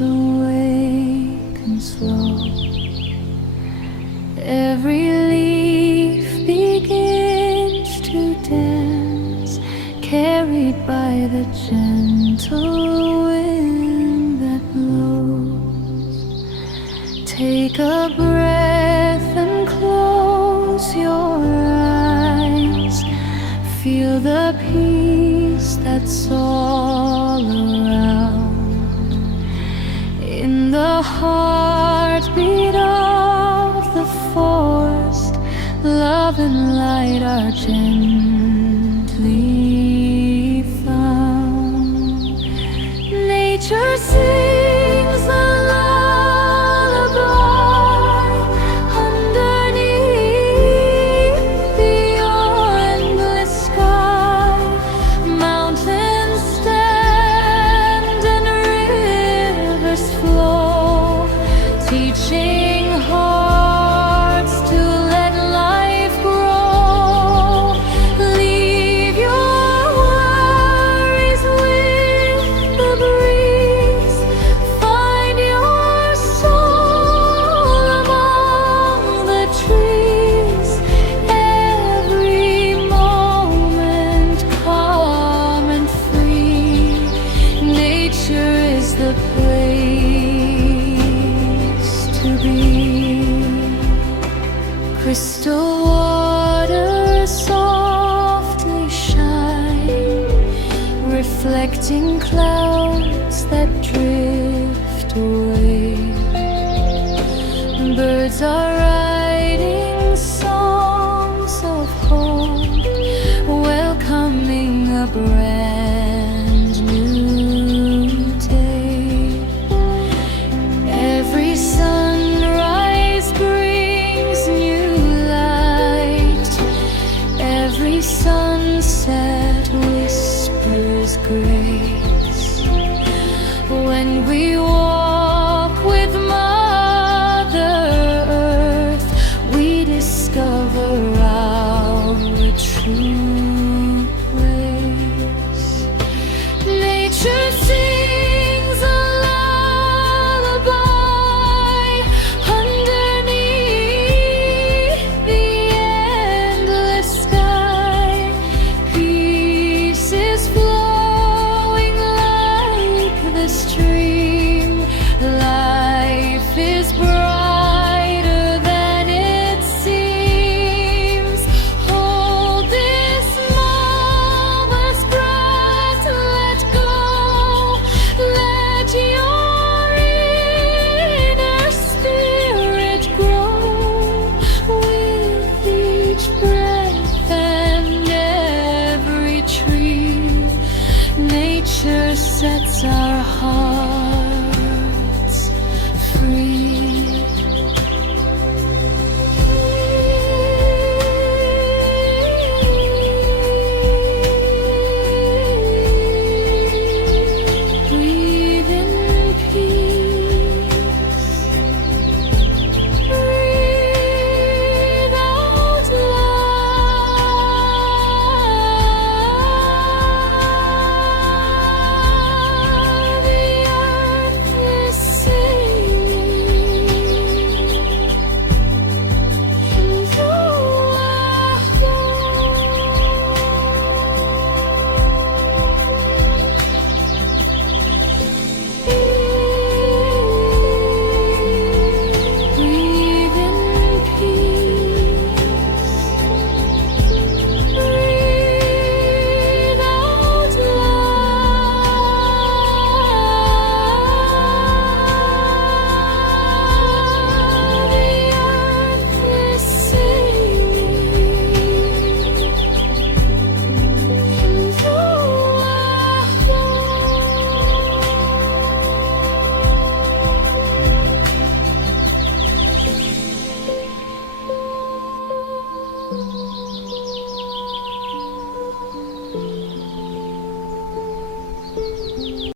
awaken slow. Every leaf begins to dance, carried by the gentle wind that blows. Take a breath and close your eyes. Feel the peace that's all around. In the heartbeat of the forest, love and light are gently found. Nature sings a lullaby underneath the endless sky. Mountains stand and rivers flow, teaching hearts to let life grow. Leave your worries with the breeze. Find your soul among the trees. Every moment calm and free. Nature is the place to be. Crystal waters softly shine, reflecting clouds that drift away. Birds are